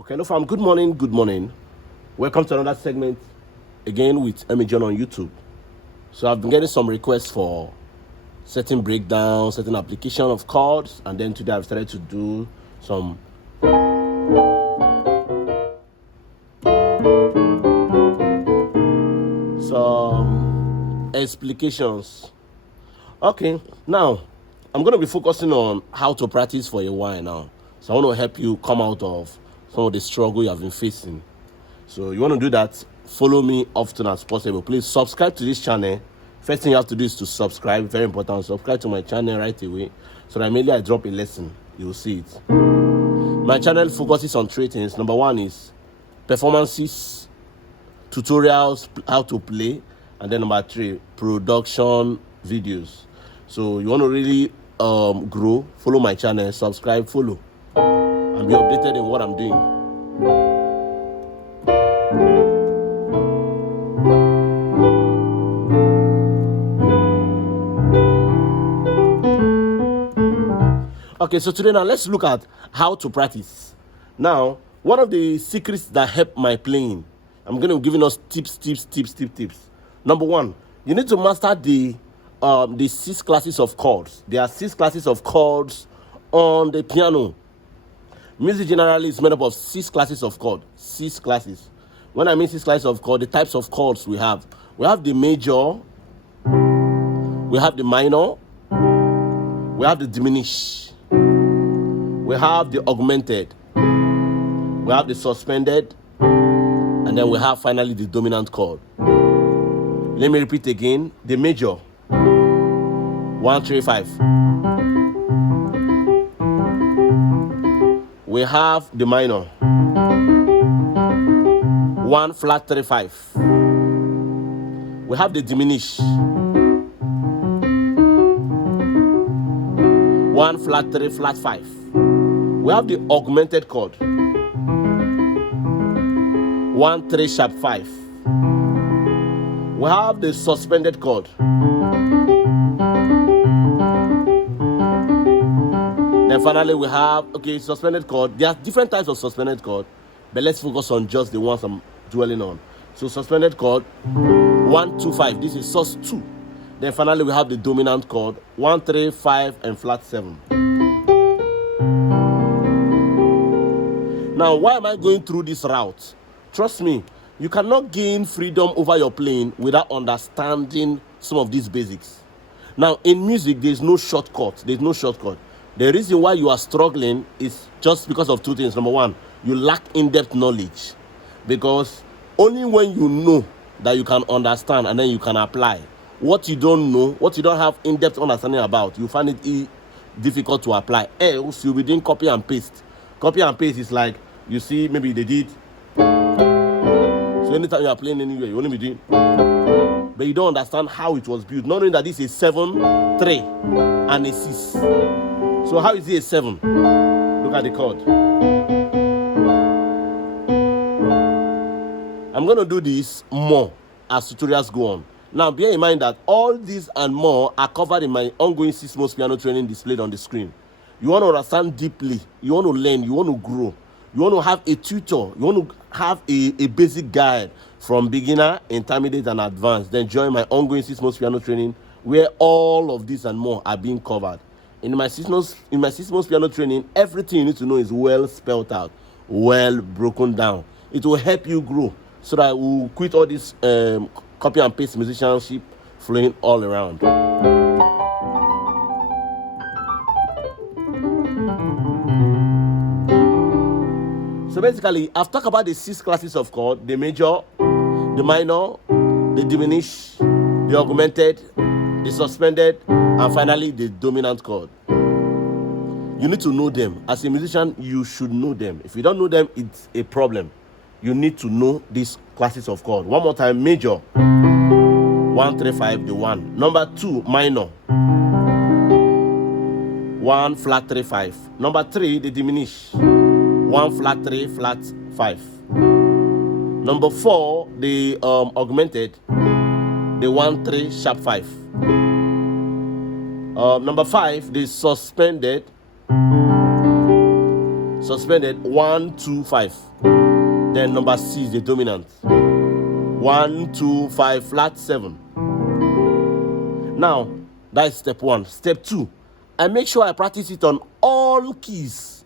Okay, hello fam, good morning, good morning. Welcome to another segment again with Emmy John on YouTube. So I've been getting some requests for certain breakdowns, certain application of chords, and then today I've started to do some explications. Okay, now I'm going to be focusing on how to practice for a while now. So I want to help you come out of some of the struggle you have been facing. So you want to do that, follow me often as possible. Please subscribe to this channel. First thing you have to do is to subscribe. Very important. Subscribe to my channel right away so that immediately I drop a lesson, you will see it. My channel focuses on three things. Number one is performances, tutorials, how to play, and then number three, production videos. So you want to really grow, follow my channel, subscribe, follow, and be updated in what I'm doing. Okay, so today now let's look at how to practice. Now, one of the secrets that help my playing, I'm going to be giving us tips. Number one, you need to master the 6 classes of chords. There are 6 classes of chords on the piano. Music generally is made up of 6 classes of chord. 6 classes. When I mean 6 classes of chord, the types of chords we have the major, we have the minor, we have the diminished, we have the augmented, we have the suspended, and then we have finally the dominant chord. Let me repeat again. The major, 1, 3, 5. We have the minor, 1 flat 3 5. We have the diminished, 1 flat 3 flat 5. We have the augmented chord, 1 3 sharp 5. We have the suspended chord, then finally we have suspended chord. There are different types of suspended chord, but let's focus on just the ones I'm dwelling on. So suspended chord, 1 2 5. This is sus 2. Then finally we have the dominant chord, 1 3 5 and flat 7. Now, why am I going through this route? Trust me, you cannot gain freedom over your playing without understanding some of these basics. Now, in music, there's no shortcut. The reason why you are struggling is just because of 2 things. Number one, you lack in-depth knowledge. Because only when you know that you can understand and then you can apply. What you don't know, what you don't have in-depth understanding about, you find it difficult to apply. Else, you'll be doing copy and paste. Copy and paste is like, you see, maybe they did. So anytime you are playing anywhere, you only be doing. But you don't understand how it was built. Not knowing that this is 7, 3, and a 6. So how is it a 7? Look at the chord. I'm going to do this more as tutorials go on. Now, bear in mind that all these and more are covered in my ongoing 6 months piano training displayed on the screen. You want to understand deeply. You want to learn. You want to grow. You want to have a tutor. You want to have a basic guide from beginner, intermediate, and advanced. Then join my ongoing 6 months piano training where all of this and more are being covered. In my 6 months piano training, everything you need to know is well spelled out, well broken down. It will help you grow so that we'll quit all this copy and paste musicianship flowing all around. So basically, I've talked about the 6 classes of chord: the major, the minor, the diminished, the augmented, the suspended, and finally the dominant chord. You need to know them. As a musician, you should know them. If you don't know them, it's a problem. You need to know these classes of chord. One more time: major, 1 3 5, the 1. Number 2, minor, 1 flat 3 5. Number 3, the diminished, 1 flat 3 flat 5. Number 4, the augmented, the 1 3 sharp 5. Number 5, the suspended, suspended 1, 2, 5. Then number C is the dominant. 1, 2, 5, flat 7. Now, that is step 1. Step 2, I make sure I practice it on all keys.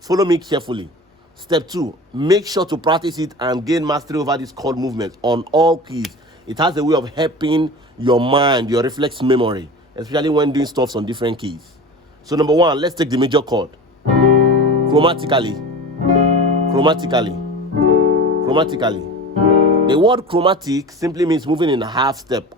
Follow me carefully. Step 2, make sure to practice it and gain mastery over this chord movement on all keys. It has a way of helping your mind, your reflex memory, especially when doing stuff on different keys. So number 1, let's take the major chord. Chromatically. The word chromatic simply means moving in a half step,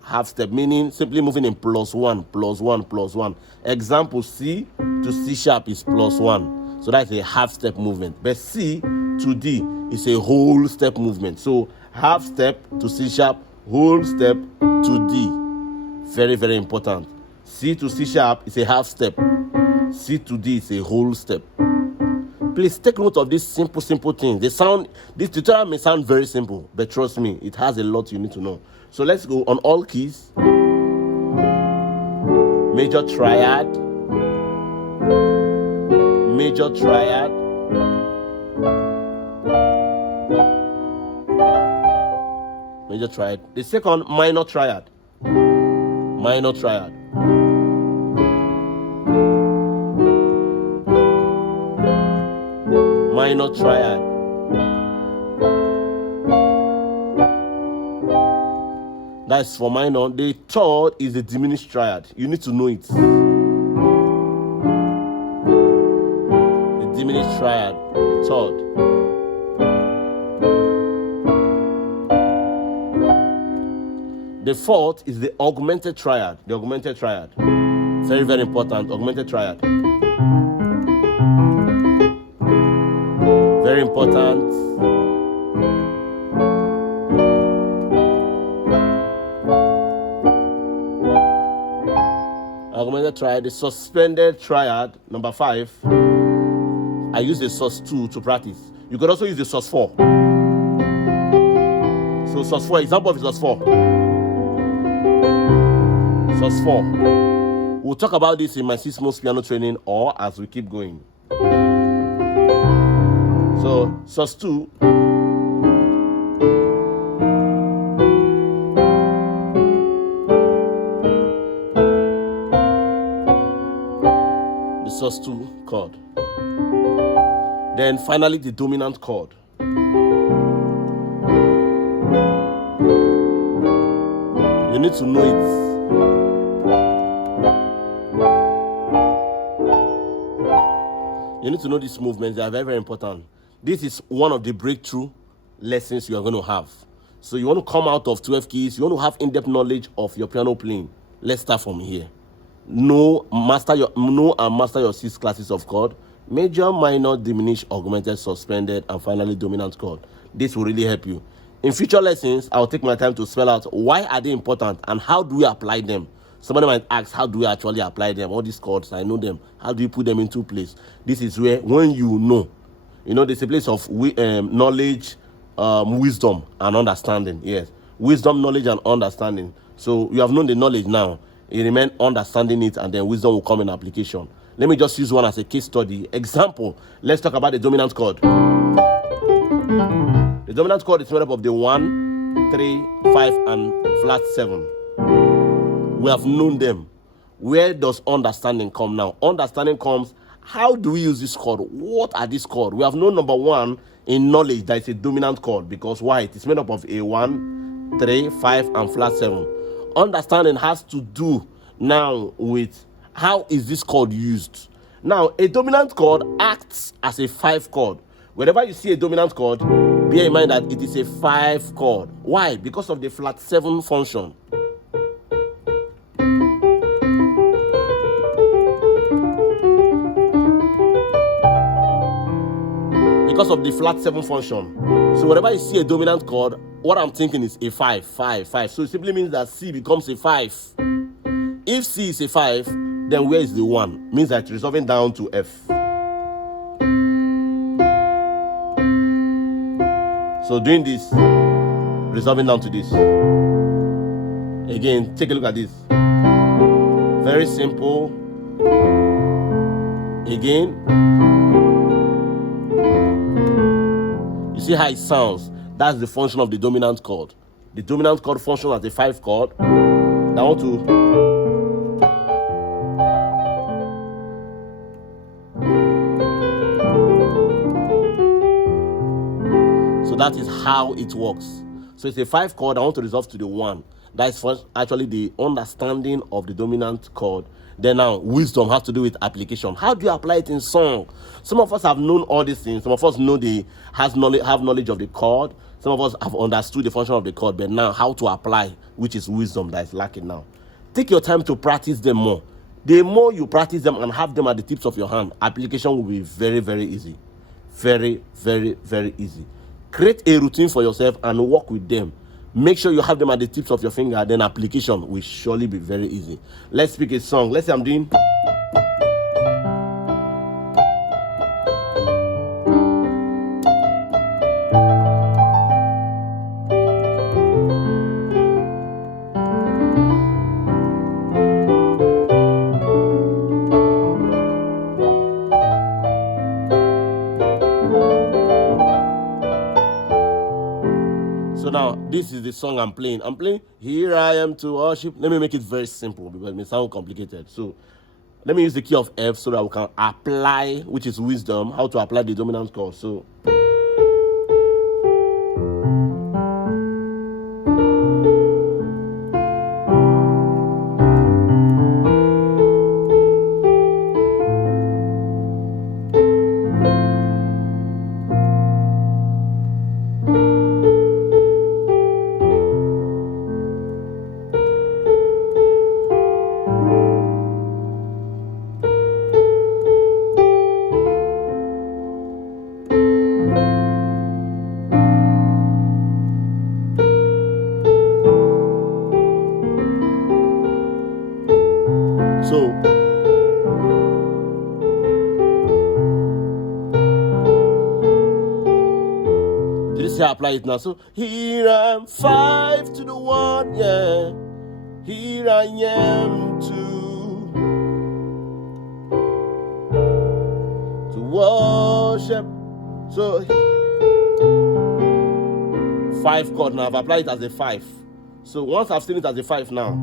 meaning simply moving in +1, +1, +1. Example, C to C sharp is +1. So that's a half step movement. But C to D is a whole step movement. So half step to C sharp, whole step to D. Very, very important. C to C sharp is a half step. C to D is a whole step. Please take note of these simple things. This tutorial may sound very simple, but trust me, it has a lot you need to know. So let's go on all keys. Major triad. The second, minor triad. That's for minor. The third is the diminished triad. You need to know it. The diminished triad, the third. The fourth is the augmented triad. Very, very important. Augmented triad. Very important. Augmented triad, the suspended triad, number 5. I use the sus2 to practice. You could also use the sus4. So sus4, example of sus4. We'll talk about this in my 6 months piano training or as we keep going. So sus2. The sus2 chord. Then finally the dominant chord. You need to know it. You need to know these movements. They are very, very important. This is one of the breakthrough lessons you are going to have. So you want to come out of 12 keys. You want to have in-depth knowledge of your piano playing. Let's start from here. Know and master your 6 classes of chord. Major, minor, diminished, augmented, suspended, and finally dominant chord. This will really help you. In future lessons, I'll take my time to spell out why are they important and how do we apply them. Somebody might ask, how do we actually apply them? All these chords, I know them. How do you put them into place? This is where, when you know, there's a place of knowledge, wisdom, and understanding. Yes, wisdom, knowledge, and understanding. So you have known the knowledge now. It remains understanding it, and then wisdom will come in application. Let me just use one as a case study. Example, let's talk about the dominant chord. The dominant chord is made up of the 1, 3, 5, and flat 7. We have known them. Where does understanding come now? Understanding comes, how do we use this chord? What are these chords? We have known number 1 in knowledge that it's a dominant chord because why? It is made up of a 1, 3, 5, and flat 7. Understanding has to do now with how is this chord used. Now, a dominant chord acts as a 5 chord. Whenever you see a dominant chord, bear in mind that it is a 5 chord. Why? Because of the flat 7 function. Because of the flat 7 function. So whenever you see a dominant chord, what I'm thinking is a 5, 5, 5. So it simply means that C becomes a 5. If C is a 5, then where is the 1? Means that it's resolving down to F. So doing this, resolving down to this. Again, take a look at this. Very simple. Again. See how it sounds? That's the function of the dominant chord. The dominant chord functions as a 5 chord. I want to. So that is how it works. So it's a 5 chord. I want to resolve to the 1. That is first actually the understanding of the dominant chord. Then now, wisdom has to do with application. How do you apply it in song? Some of us have known all these things. Some of us know have knowledge of the chord. Some of us have understood the function of the chord. But now, how to apply, which is wisdom that is lacking now. Take your time to practice them more. The more you practice them and have them at the tips of your hand, application will be very, very easy. Very, very, very easy. Create a routine for yourself and work with them. Make sure you have them at the tips of your finger, then application will surely be very easy. Let's pick a song. Let's say I'm doing. So now, this is the song I'm playing. I'm playing, Here I Am to Worship. Let me make it very simple because it may sound complicated. So let me use the key of F so that we can apply, which is wisdom, how to apply the dominant chord. So did you see how I apply it now? So here I am, 5 to the 1, yeah. Here I am to worship. So 5 chord now. I've applied it as a 5. So once I've seen it as a 5 now,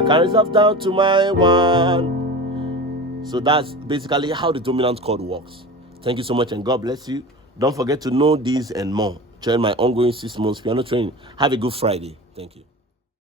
I can resolve down to my 1. So that's basically how the dominant chord works. Thank you so much and God bless you. Don't forget to know these and more. Join my ongoing 6 months piano training. Have a good Friday. Thank you.